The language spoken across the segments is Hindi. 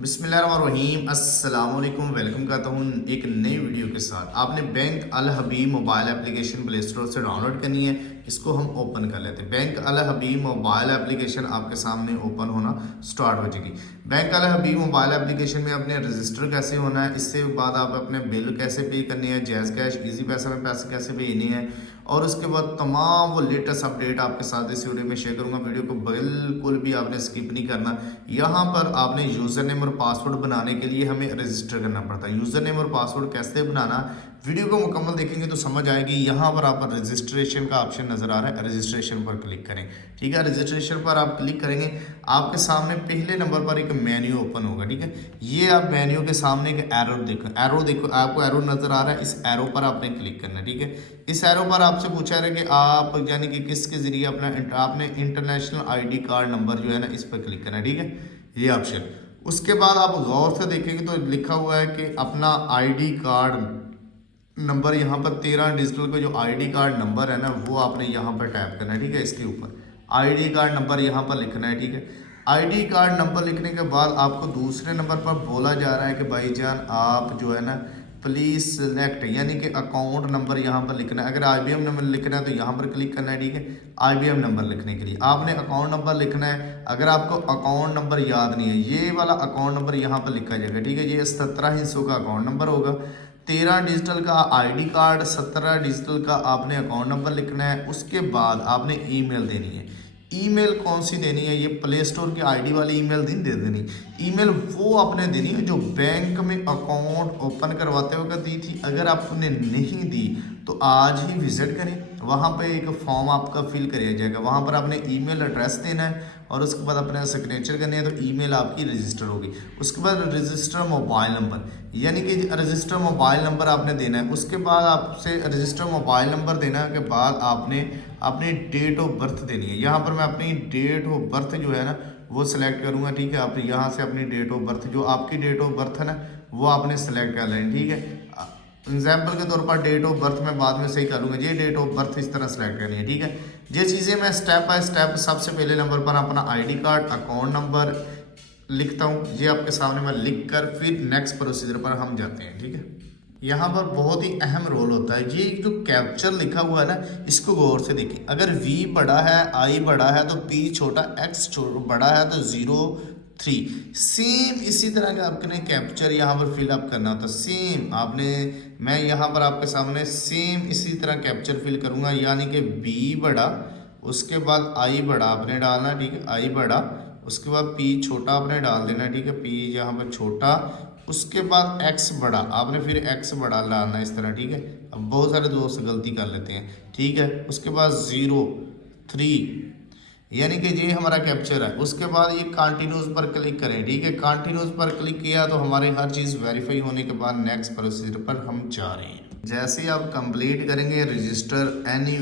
बिस्मिल्लाहिर्रहमानिर्रहीम अस्सलाम वालेकुम। वेलकम करता हूँ एक नई वीडियो के साथ। आपने बैंक अल हबीब मोबाइल एप्लीकेशन प्ले स्टोर से डाउनलोड करनी है। इसको हम ओपन कर लेते हैं। बैंक अल हबीब मोबाइल एप्लीकेशन आपके सामने ओपन होना स्टार्ट हो जाएगी। बैंक अल हबीब मोबाइल एप्लीकेशन में अपने रजिस्टर कैसे होना है, इससे बाद आप अपने बिल कैसे पे करनी है, जैज़ कैश इजी पैसा में पैसे कैसे भेजने हैं, और उसके बाद तमाम वो लेटेस्ट अपडेट आपके साथ इस वीडियो में शेयर करूंगा। वीडियो को बिल्कुल भी आपने स्किप नहीं करना। यहाँ पर आपने यूज़र नेम और पासवर्ड बनाने के लिए हमें रजिस्टर करना पड़ता है। यूज़र नेम और पासवर्ड कैसे बनाना, वीडियो को मुकम्मल देखेंगे तो समझ आएगी। यहाँ पर आप रजिस्ट्रेशन का ऑप्शन नज़र आ रहा है, रजिस्ट्रेशन पर क्लिक करें। ठीक है, रजिस्ट्रेशन पर आप क्लिक करेंगे, आपके सामने पहले नंबर पर एक मेन्यू ओपन होगा। ठीक है, ये आप मेन्यू के सामने एक एरो देखो आपको एरो नज़र आ रहा है, इस एरो पर आपने क्लिक करना है। ठीक है, इस एरो पर आपसे पूछा है कि आप यानी कि किसके ज़रिए आपने इंटरनेशनल आईडी कार्ड नंबर जो है ना, इस पर क्लिक करना है। ठीक है, ये ऑप्शन। उसके बाद आप गौर से देखेंगे तो लिखा हुआ है कि अपना आईडी कार्ड नंबर, यहाँ पर 13 डिजिटल का जो आईडी कार्ड नंबर है ना, वो आपने यहाँ पर टाइप करना है। ठीक है, इसके ऊपर आईडी कार्ड नंबर यहाँ पर लिखना है। ठीक है, आईडी कार्ड नंबर लिखने के बाद आपको दूसरे नंबर पर बोला जा रहा है कि भाईजान आप जो है ना प्लीज़ सेलेक्ट यानी कि अकाउंट नंबर यहाँ पर लिखना है। अगर IBM नंबर लिखना है तो यहाँ पर क्लिक करना है। ठीक है, IBM नंबर लिखने के लिए आपने अकाउंट नंबर लिखना है। अगर आपको अकाउंट नंबर याद नहीं है, ये वाला अकाउंट नंबर यहाँ पर लिखा जाएगा। ठीक है, ये 17 हिस्सों का अकाउंट नंबर होगा। 13 डिजिटल का आईडी कार्ड, 17 डिजिटल का आपने अकाउंट नंबर लिखना है। उसके बाद आपने ईमेल देनी है। ईमेल कौन सी देनी है, ये प्ले स्टोर की आईडी वाली ईमेल नहीं दे देनी। ईमेल वो आपने देनी है जो बैंक में अकाउंट ओपन करवाते वक्त दी थी। अगर आपने नहीं दी तो आज ही विजिट करें, वहाँ पे एक फॉर्म आपका फिल किया जाएगा। वहाँ पर आपने ईमेल एड्रेस देना है और उसके बाद अपने सिग्नेचर करनी है, तो ईमेल आपकी रजिस्टर होगी। उसके बाद रजिस्टर मोबाइल नंबर यानी कि रजिस्टर मोबाइल नंबर आपने देना है। उसके बाद आपसे रजिस्टर मोबाइल नंबर देना के बाद आपने अपनी डेट ऑफ बर्थ देनी है। यहाँ पर मैं अपनी डेट ऑफ बर्थ जो है ना वो सिलेक्ट करूँगा। ठीक है, आप यहाँ से अपनी डेट ऑफ बर्थ, जो आपकी डेट ऑफ बर्थ है ना, वो आपने सेलेक्ट कर लेनी। ठीक है, एग्जाम्पल के तौर पर डेट ऑफ बर्थ मैं बाद में सही करूँगा, ये डेट ऑफ बर्थ इस तरह सेलेक्ट करनी है। ठीक है, ये चीज़ें मैं स्टेप बाय स्टेप सबसे पहले नंबर पर अपना आईडी कार्ड अकाउंट नंबर लिखता हूँ। ये आपके सामने मैं लिख कर फिर नेक्स्ट प्रोसीजर पर हम जाते हैं। ठीक है, यहाँ पर बहुत ही अहम रोल होता है। ये जो कैप्चर लिखा हुआ है ना, इसको गौर से देखिए। अगर V बड़ा है, I बड़ा है तो P छोटा, X बड़ा है तो 0 3। सेम इसी तरह का आपने कैप्चर यहाँ पर फिलअप करना होता है। सेम आपने, मैं यहाँ पर आपके सामने सेम इसी तरह कैप्चर फिल करूँगा। यानी कि B बड़ा, उसके बाद I बड़ा आपने डालना। ठीक है, I बड़ा, उसके बाद P छोटा आपने डाल देना। ठीक है, P यहाँ पर छोटा, उसके बाद X बड़ा आपने फिर X बड़ा डालना इस तरह। ठीक है, अब बहुत सारे दोस्त गलती कर लेते हैं। ठीक है, उसके बाद 0 3 यानी कि ये हमारा कैप्चर है। उसके बाद ये कंटिन्यूस पर क्लिक करें। ठीक है, कंटिन्यूस पर क्लिक किया तो हमारे हर चीज़ वेरीफाई होने के बाद नेक्स्ट प्रोसीजर पर हम जा रहे हैं। जैसे ही आप कंप्लीट करेंगे रजिस्टर, एनी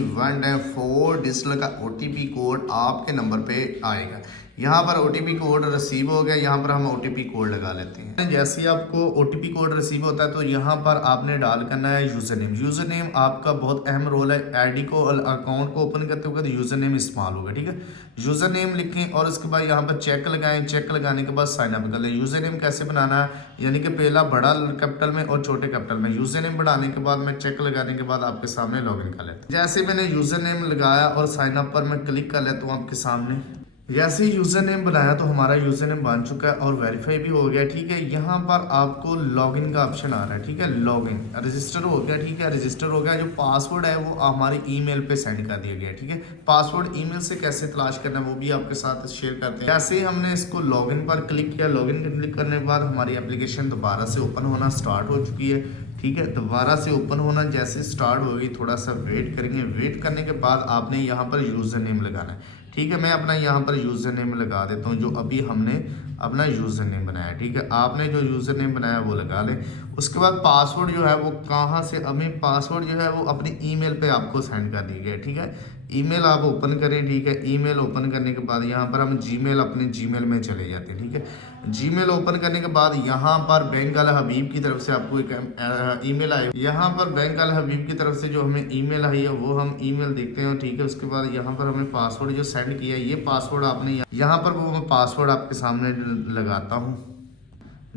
4 डिजिटल का OTP कोड आपके नंबर पे आएगा। यहाँ पर OTP कोड रिसीव हो गया, यहाँ पर हम OTP कोड लगा लेते हैं। जैसे ही आपको OTP कोड रिसीव होता है तो यहाँ पर आपने डाल करना है यूज़र नेम। यूज़र नेम आपका बहुत अहम रोल है। आईडी को, अकाउंट को ओपन करते वक्त यूज़र नेम इस्तेमाल होगा। ठीक है, यूज़र नेम लिखें और उसके बाद यहाँ पर चेक लगाएं। चेक लगाने के बाद साइन अप कर लें। यूज़र नेम कैसे बनाना है, यानी कि पहला बड़ा कैपिटल में और छोटे कैपिटल में। यूज़र नेम बढ़ाने के बाद में चेक लगाने के बाद आपके सामने लॉगिन कर लेते हैं। जैसे मैंने यूज़र नेम लगाया और साइन अप पर मैं क्लिक कर लेता हूँ आपके सामने। जैसे ही यूज़र नेम बनाया तो हमारा यूज़र नेम बन चुका है और वेरीफाई भी हो गया। ठीक है, यहाँ पर आपको लॉगिन का ऑप्शन आ रहा है। ठीक है, लॉगिन रजिस्टर हो गया। ठीक है, रजिस्टर हो गया। जो पासवर्ड है वो हमारी ईमेल पे सेंड कर दिया गया। ठीक है, पासवर्ड ईमेल से कैसे तलाश करना है वो भी आपके साथ शेयर करते हैं। जैसे ही हमने इसको लॉगिन पर क्लिक किया, लॉगिन क्लिक करने के बाद हमारी एप्लीकेशन दोबारा से ओपन होना स्टार्ट हो चुकी है। ठीक है, दोबारा से ओपन होना जैसे स्टार्ट होगी थोड़ा सा वेट करेंगे। वेट करने के बाद आपने यहाँ पर यूज़र नेम लगाना है। ठीक है, मैं अपना यहाँ पर यूज़र नेम लगा देता हूँ जो अभी हमने अपना यूज़र नेम बनाया। ठीक है, आपने जो यूज़र नेम बनाया वो लगा लें। उसके बाद पासवर्ड जो है वो कहाँ से, हमें पासवर्ड जो है वो अपनी ईमेल पे आपको सेंड कर दी गई। ठीक है, ईमेल आप ओपन करें। ठीक है, ईमेल ओपन करने के बाद यहाँ पर हम जीमेल, अपने जीमेल में चले जाते हैं। ठीक है, जीमेल ओपन करने के बाद यहाँ पर बैंक अल हबीब की तरफ से आपको एक ईमेल आई। यहाँ पर बैंक अल हबीब की तरफ से जो हमें ईमेल आई है वो हम ईमेल देखते हैं। ठीक है, उसके बाद यहाँ पर हमें पासवर्ड जो सेंड किया है, ये पासवर्ड आपने यहाँ पर वो मैं पासवर्ड आपके सामने लगाता हूँ।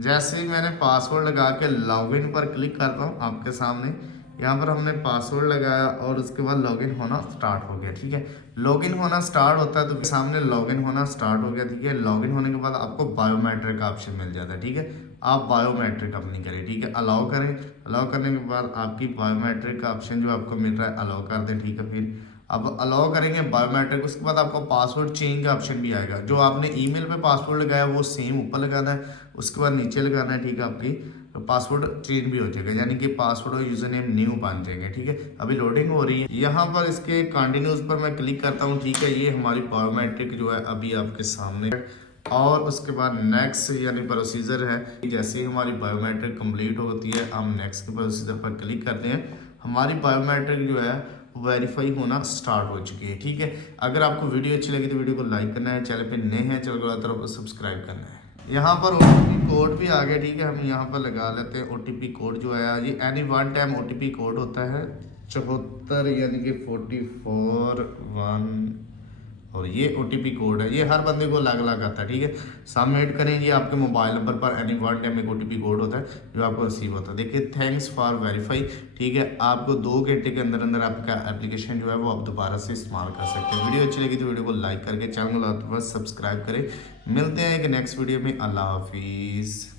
जैसे ही मैंने पासवर्ड लगा के लॉगिन पर क्लिक करता हूँ, आपके सामने यहाँ पर हमने पासवर्ड लगाया और उसके बाद लॉगिन होना स्टार्ट हो गया। ठीक है, लॉगिन होना स्टार्ट होता है तो सामने लॉगिन होना स्टार्ट हो गया। ठीक है, लॉगिन होने के बाद आपको बायोमेट्रिक का ऑप्शन मिल जाता है। ठीक है, आप बायोमेट्रिक अपनी करें। ठीक है, अलाउ करें। अलाउ करने के बाद आपकी बायोमेट्रिक का ऑप्शन जो आपको मिल रहा है अलाउ कर दें। ठीक है, फिर अब अलाउ करेंगे बायोमेट्रिक, उसके बाद आपको पासवर्ड चेंज का ऑप्शन भी आएगा। जो आपने ईमेल पे पासवर्ड लगाया वो सेम ऊपर लगाना है, उसके बाद नीचे लगाना है। ठीक है, आपकी तो पासवर्ड चेंज भी हो जाएगा, यानी कि पासवर्ड और यूजर नेम न्यू बन जाएंगे। ठीक है, अभी लोडिंग हो रही है। यहाँ पर इसके कंटिन्यूज पर मैं क्लिक करता हूँ। ठीक है, ये हमारी बायोमेट्रिक जो है अभी आपके सामने है। और उसके बाद नेक्स्ट यानी प्रोसीजर है। जैसे ही हमारी बायोमेट्रिक कंप्लीट होती है हम नेक्स्ट के प्रोसीजर पर क्लिक करते हैं। हमारी बायोमेट्रिक जो है वेरीफाई होना स्टार्ट हो चुकी है। ठीक है, अगर आपको वीडियो अच्छी लगी तो वीडियो को लाइक करना है, चैनल पे नए हैं चैनल को तरफ सब्सक्राइब करना है। यहाँ पर OTP कोड भी आ गया। ठीक है, हम यहाँ पर लगा लेते हैं OTP कोड जो है ये any one time OTP code होता है 74 यानी कि 44 और ये OTP कोड है, ये हर बंदे को अलग अलग आता है। ठीक है, सबमिट करें। ये आपके मोबाइल नंबर पर एनी वन टाइम एक OTP कोड होता है जो आपको रिसीव होता है। देखिए, थैंक्स फॉर वेरीफाई। ठीक है, आपको 2 घंटे के अंदर अंदर आपका एप्लीकेशन जो है वो आप दोबारा से इस्तेमाल कर सकते हैं। वीडियो अच्छी लगी तो वीडियो को लाइक करके चैनल को सब्सक्राइब करें। मिलते हैं एक नेक्स्ट वीडियो में। अल्लाह हाफिज़।